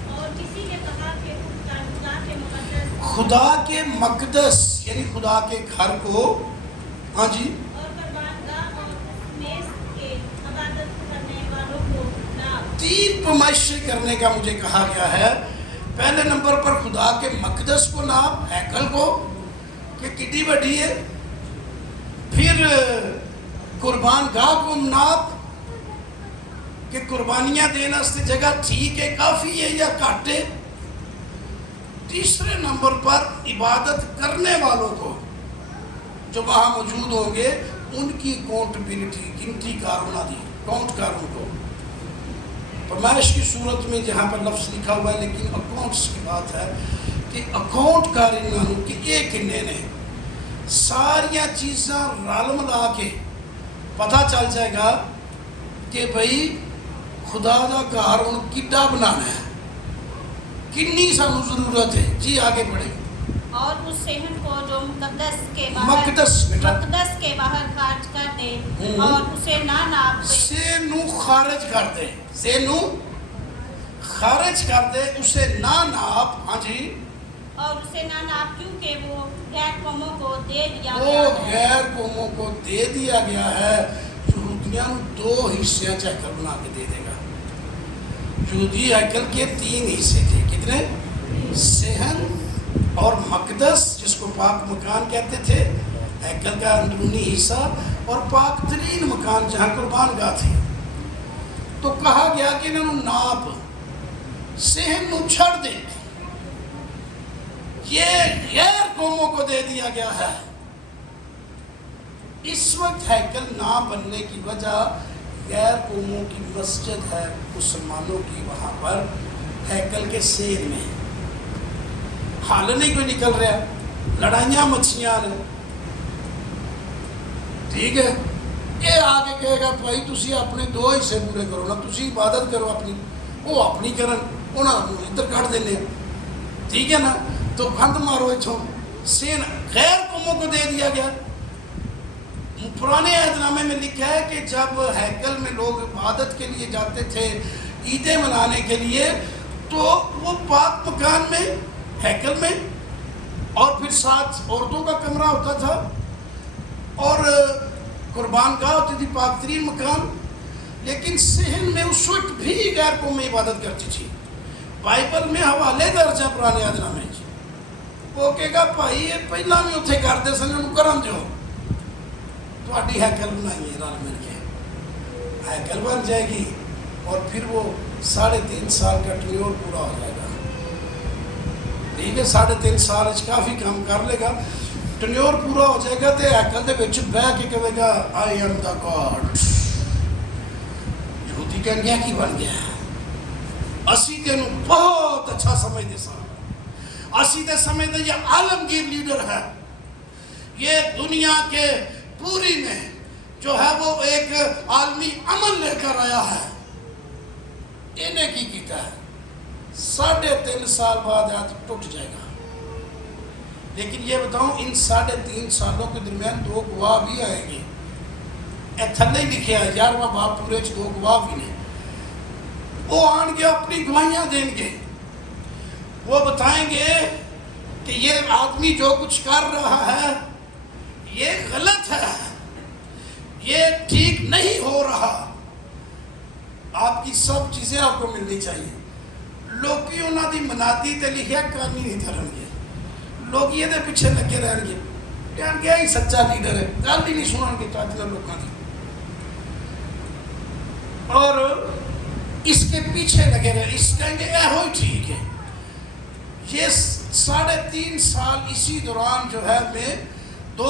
اور کسی نے کہا کہ خدا کے مقدس، خدا کے مقدس یعنی خدا کے گھر کو، ہاں جی، اور قربانگاہ اور میز کے عبادت کرنے والوں کو ناپ۔ 3 پیمائشیں کرنے کا مجھے کہا گیا ہے۔ پہلے نمبر پر خدا کے مقدس کو ناپ، ہیکل کو کہ کتنی بڑی ہے، پھر قربان گاہ کو ناپ کہ قربانیاں دینا اس جگہ ٹھیک ہے، کافی ہے یا گھٹ ہے۔ تیسرے نمبر پر عبادت کرنے والوں کو جو وہاں موجود ہوں گے ان کی اکاؤنٹیبلٹی، گنتی کاروں دی، کاؤنٹ کاروں کو، پیمائش کی صورت میں جہاں پر لفظ لکھا ہوا ہے لیکن اکاؤنٹس کی بات ہے کہ اکاؤنٹ کاروں کہ ایک انہیں نے ساریاں چیزاں رل ملا کے پتہ چل جائے گا کہ بھئی خدا دا گھر ہن کڈا بنانا ہے، کنی سانو ضرورت ہے۔ جی آگے بڑھیں۔ اور اس صحن کو جو مقدس کے مقدس بیٹا، مقدس کے باہر خارج کر دے اور اسے نہ ناپ دے، سے نو خارج کر دے، سے نو خارج کر دے، اسے نہ ناپ، ہاں جی، اور اسے نہ ناپ کیونکہ وہ غیر قوموں کو دے دیا وہ گیا ہے۔ غیر قوموں کو دے دیا گیا ہے۔ یہودیاں 2 حصے ہیکل بنا کے دے دے گا۔ یہودی ہیکل کے 3 حصے تھے، کتنے؟ صحن اور مقدس جس کو پاک مکان کہتے تھے، ہیکل کا اندرونی حصہ، اور پاک ترین مکان جہاں قربان گاہ تھی۔ تو کہا گیا کہ انہوں ناپ، صحن نو چھڑ دے، یہ غیر قوموں کو دے دیا گیا ہے۔ اس وقت ہیکل نہ بننے کی وجہ غیر قوموں کی مسجد ہے مسلمانوں کی، وہاں پر ہیکل کے سیر میں حال نہیں کوئی نکل رہا، لڑائیاں مچھیاں نے، ٹھیک ہے۔ یہ آگے کہے گا بھائی تسی اپنے 2 حصے پورے کرو نا، تسی عبادت کرو اپنی، وہ اپنی کرن، انہوں ادھر کٹ دینے، ٹھیک ہے نا۔ تو بند مارو اتھوں، سین غیر قوموں کو دے دیا گیا۔ پرانے عہد نامے میں لکھا ہے کہ جب ہیکل میں لوگ عبادت کے لیے جاتے تھے، عیدیں منانے کے لیے، تو وہ پاک مکان میں، ہیکل میں، اور پھر ساتھ عورتوں کا کمرہ ہوتا تھا، اور قربان گاہ ہوتی تھی، پاک ترین مکان، لیکن صحن میں اس وقت بھی غیر قومی عبادت کرتی تھی۔ بائبل میں حوالے درج ہے پرانے عہد نامے، وہ کہے گا بھائی یہ پہلا بھی اتنے کرتے سن، انہوں کرن دیو، تھوڑی ہیکل بنائیے رل مل کے، ہیکل بن جائے گی، اور پھر وہ 3.5 سال کا ٹریور پورا ہو جائے گا، ٹھیک ہے۔ 3.5 سال کافی کام کر لے گا، ٹریور پورا ہو جائے گا، تو ہیکل دے وچ بہ کے کہے گا آئی ایم دا گاڈ۔ یہودی کہن گیا کی بن گیا، اسی تینوں بہت اچھا سمجھتے سن، اسی تے سمجھتے یہ عالمگیر لیڈر ہے، یہ دنیا کے پوری میں جو ہے وہ ایک عالمی عمل لے کر آیا ہے۔ انہیں کی کیتا ہے 3.5 سال بعد ٹوٹ جائے گا۔ لیکن یہ بتاؤں ان 3.5 سالوں کے درمیان 2 گواہ بھی آئیں گے، اے تھلے ہی لکھے ہیں 11واں باب پورے 2 گواہ بھی نے، وہ آن گے اپنی گواہیاں دیں گے، وہ بتائیں گے کہ یہ آدمی جو کچھ کر رہا ہے یہ غلط ہے، یہ ٹھیک نہیں ہو رہا، آپ کی سب چیزیں آپ کو ملنی چاہیے۔ لوگ انہوں دی منادی تے لکھیا کانی نہیں کرن گے، لوگ یہ دے پیچھے لگے رہن گے، کہن گے ہی سچا لیڈر ہے، گل بھی نہیں سنن گے چاہتے لوگوں کی، اور اس کے پیچھے لگے رہے، اس کہیں گے اے ہوئی ٹھیک ہے۔ یہ 3.5 سال اسی دوران جو ہے میں 2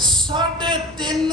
3.5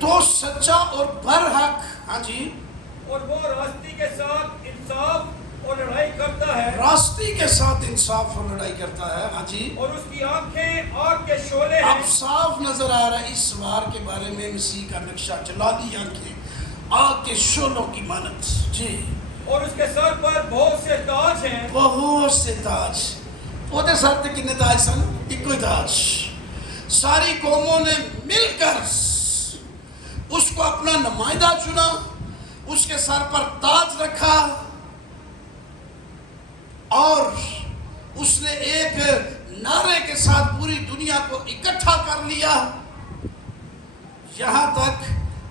تو سچا اور برحق، ہاں جی، اور وہ راستی کے ساتھ انصاف اور لڑائی کرتا ہے، راستی کے ساتھ انصاف اور لڑائی کرتا ہے، ہاں جی۔ اور اس کی آنکھیں آگ کے شعلے ہیں۔ اب صاف نظر آ رہا ہے اس سوار کے بارے میں مسیح کا نقشہ، جلالی آنکھیں، آگ کے شعلوں کی مانند، جی۔ اور اس کے سر پر بہت سے تاج ہیں، بہت سے تاج، وہ سر تے کنے تاج سن؟ ایک کوئی تاج۔ ساری قوموں نے مل کر اس کو اپنا نمائندہ چنا، اس کے سر پر تاج رکھا، اور اس نے ایک نعرے کے ساتھ پوری دنیا کو اکٹھا کر لیا، یہاں تک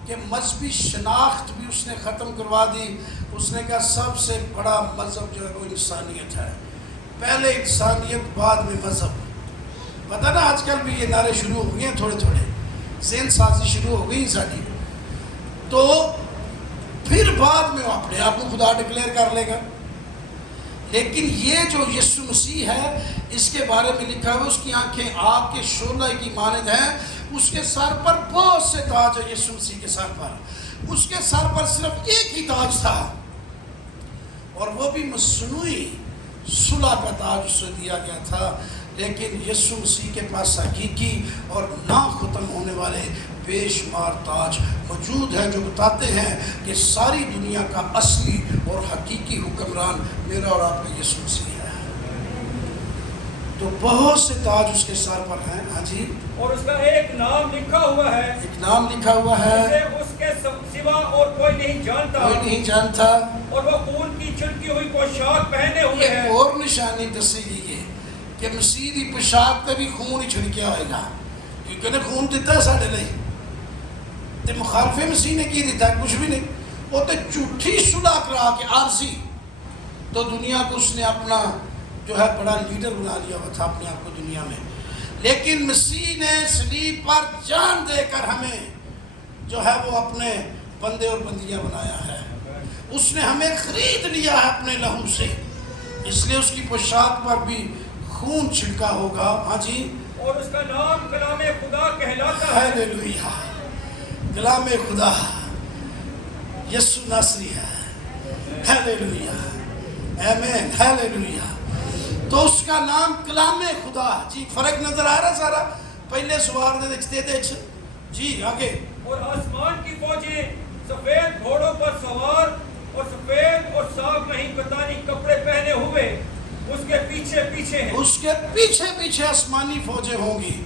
کہ مذہبی شناخت بھی اس نے ختم کروا دی۔ اس نے کہا سب سے بڑا مذہب جو ہے وہ انسانیت ہے، پہلے انسانیت بعد میں مذہب۔ پتہ نا آج کل بھی یہ نعرے شروع ہو گئے ہیں، تھوڑے تھوڑے ذہن سازی شروع ہو گئی ساری، تو پھر بعد میں وہ اپنے آپ کو خدا ڈکلیئر کر لے گا۔ لیکن یہ جو یسوع مسیح ہے، اس کے بارے میں لکھا ہوا اس کی آنکھیں آگ کے شعلے کی مانند ہیں، اس کے سر پر بہت سے تاج ہیں۔ یسوع مسیح کے سر پر، اس کے سر پر صرف ایک ہی تاج تھا، اور وہ بھی مصنوعی صلح کا تاج اسے دیا گیا تھا۔ لیکن یسوع مسیح کے پاس حقیقی اور نہ ختم ہونے والے بے شمار تاج موجود ہیں، جو بتاتے ہیں کہ ساری دنیا کا اصلی اور حقیقی حکمران میرا اور آپ کا یسوع مسیح ہے۔ تو بہت سے تاج اس کے سر پر ہیں، ہاں جی، اور اس کا ایک نام لکھا ہوا ہے، ایک نام لکھا ہوا ہے، جسے اس کے سوا اور کوئی نہیں جانتا، کوئی نہیں جانتا۔ اور وہ خون کی چھڑکی ہوئی پوشاک پہنے ہوئے ایک ہے۔ اور نشانی دسی گئی ہے کہ مسیح دی پوشاک تے بھی خون ہی چھڑکیا ہوئے گا، کیونکہ نے خون دیتا ہے ساڑھے لئی، تے مخالف مسیح نے کی دیتا ہے؟ کچھ بھی نہیں، وہ تے جھوٹی صلح کرا کے عارضی، تو دنیا کو اس نے اپنا جو ہے بڑا لیڈر بنا لیا ہوا تھا اپنے آپ کو دنیا میں۔ لیکن مسیح نے صلیب پر جان دے کر ہمیں جو ہے وہ اپنے بندے اور بندیاں بنایا ہے، اس نے ہمیں خرید لیا ہے اپنے لہو سے، اس لیے اس کی پوشاک پر بھی خون چھڑکا ہوگا، ہاں جی۔ اور اس کا نام کلام خدا کہلاتا ہے۔ ہیلیلویہ، کلام خدا یسوع ناصری ہے، ہیلیلویہ، آمین، ہیلیلویہ۔ تو اس کا نام کلام خدا، جی۔ فرق نظر آ رہا سارا؟ پہلے سوار دے دکھتے دے، جی آگے۔ اور آسمان کی فوجیں سفید گھوڑوں پر سوار اور سفید اور صاف نہیں پتانی کپڑے پہنے ہوئے اس کے پیچھے پیچھے ہیں۔ اس کے پیچھے پیچھے آسمانی فوجیں ہوں گی،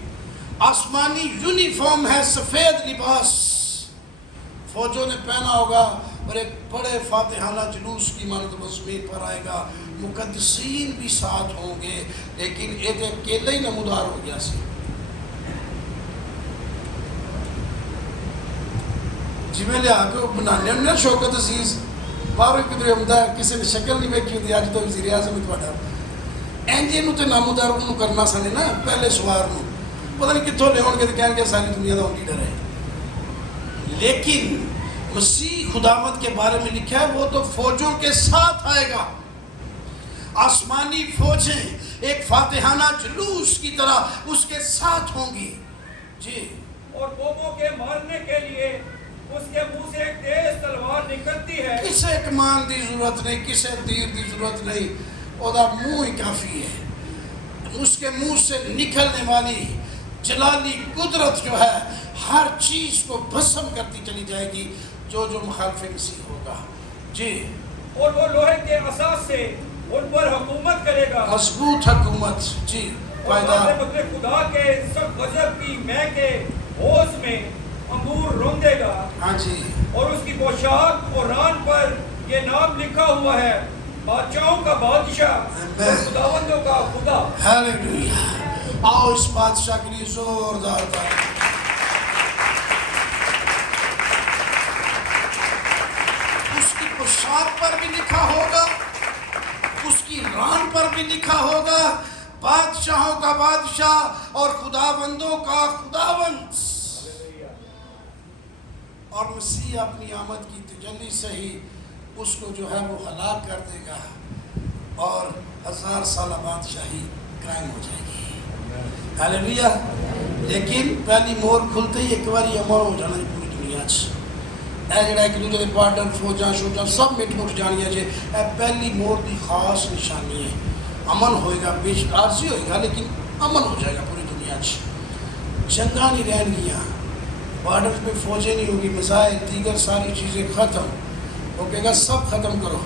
آسمانی یونیفارم ہے، سفید لباس فوجوں نے پہنا ہوگا، اور ایک بڑے فاتحانہ جلوس کی مانند وہ زمین پر آئے گا، مقدسین بھی ساتھ ہوں گے، لیکن ایک اکیلے ہی نمودار ہو گیا سی۔ جی میں لے آگے بنانے ہوں نا شوکت عزیز باہر کدھر عمدہ کسی نے شکل نہیں بیٹھی ہوتی، آج تو وزیر اعظم تھوڑا اینجے نو تے نامودار انہوں کرنا سنے نا، پہلے سوار نو پتہ نہیں کتوں لے ہون گے تو کہیں گے ساری دنیا دا لیڈر ہے۔ لیکن مسیح خداوند کے بارے میں لکھا ہے وہ تو فوجوں کے ساتھ آئے گا، آسمانی فوجیں ایک فاتحانہ جلوس کی طرح اس کے ساتھ ہوں گی، جی۔ اور قوموں کے مارنے کے لیے اس کے منہ سے ایک تیز تلوار نکلتی ہے۔ کسے کمان دی ضرورت نہیں، کسے تیر دی ضرورت نہیں، وہ دا منہ ہی کافی ہے۔ اس کے منہ سے نکلنے والی جلالی قدرت جو ہے ہر چیز کو بھسم کرتی چلی جائے گی جو مخالف مسیح ہوگا، جی۔ اور وہ لوہے کے اساس سے ان پر حکومت کرے گا، مضبوط حکومت، جی، پائیدار۔ مطلب خدا کے سب غضب کی مے کے ہوش میں انگور روندے گا، ہاں جی۔ اور اس کی پوشاک اور ران پر یہ نام لکھا ہوا ہے، بادشاہوں کا بادشاہ اور خداوندوں کا خدا۔ ہیلیلویہ، آؤ اس بادشاہ کے لیے زوردار تعریف۔ اس کی پوشاک پر بھی لکھا ہوگا، اس کی ران پر بھی لکھا ہوگا، بادشاہوں کا بادشاہ اور خداوندوں کا خداوند۔ اور مسیح اپنی آمد کی تجلی سے ہی اس کو جو ہے وہ ہلاک کر دے گا اور 1000 سالہ بادشاہی قائم ہو جائے گی، ہیلیلویہ۔ لیکن پہلی مور کھلتے ہی ایک بار یہ امر ہو جانا پوری دنیا اے جڑا ایک دوسرے کے بارڈر فوجاں شوجاں سب مٹ مٹ جانیاں جے اے پہلی موڑ کی خاص نشانی ہے. امن ہوئے گا، بے شک عارضی ہوئے گا لیکن امن ہو جائے گا پوری دنیا جنگاں نہیں رہن گیاں، بارڈر پہ فوجیں نہیں ہوگی، میزائل دیگر ساری چیزیں ختم وہ کہے گا سب ختم کرو،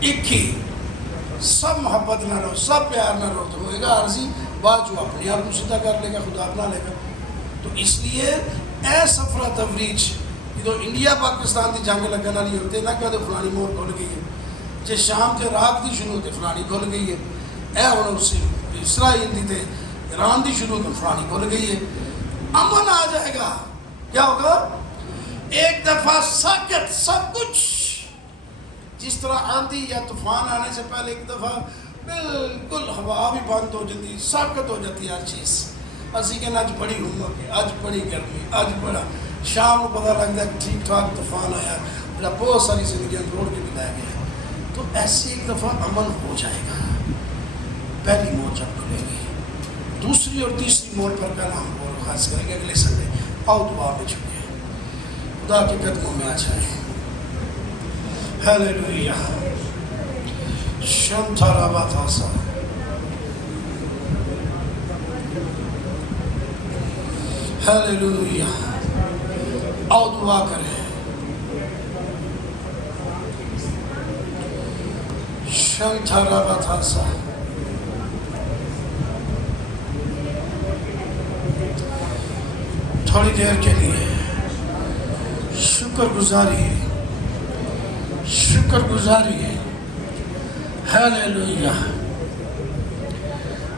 ایک ہی سب محبت نہ رہو، سب پیار نہ رہو. تو ہوئے گا عارضی بات جو اپنے آپ کو سیدھا کر لے گا، خدا اپنا لے گا. تو اس لیے اے سفرہ تفریج جو انڈیا پاکستان کی جنگ لگن والی ہوتے نہ کہ فلانی موڑ کھل گئی ہے، جی شام کے رات کی شروع ہوتے فلانی کھل گئی ہے، اے ہوں اسرائیل دی تے ایران دی شروع تو فلانی کھل گئی ہے. امن آ جائے گا. کیا ہوگا؟ ایک دفعہ ساکت سب کچھ. جس طرح آندھی یا طوفان آنے سے پہلے ایک دفعہ بالکل ہوا بھی بند ہو جاتی، ساکت ہو جاتی ہر چیز. اسی کہ اج بڑی ہمت ہے، اج بڑی گرمی، اج بڑا شام کو پتہ لگتا ہے کہ ٹھیک ٹھاک طوفان آیا، بہت ساری زندگیاں توڑ کے بھی لے گیا. تو ایسے ایک دفعہ امن ہو جائے گا. پہلی موڑ جب کھلے گی، دوسری اور تیسری موڑ پر کل ہم اور خاص کریں گے اگلے سنڈے. آؤ دعا میں چھکے خدا کے قدموں میں آ جائیں. ہیلیلویا. شمتھارا باتاسا. ہیلیلویا. آؤ دعا کریں. شمتھارا باتاسا. تھوڑی دیر کے لیے شکر گزاری ہے، شکر گزاری ہے. Hallelujah.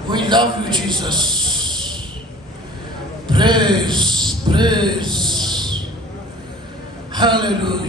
We love you, Jesus. Praise, praise. Hallelujah.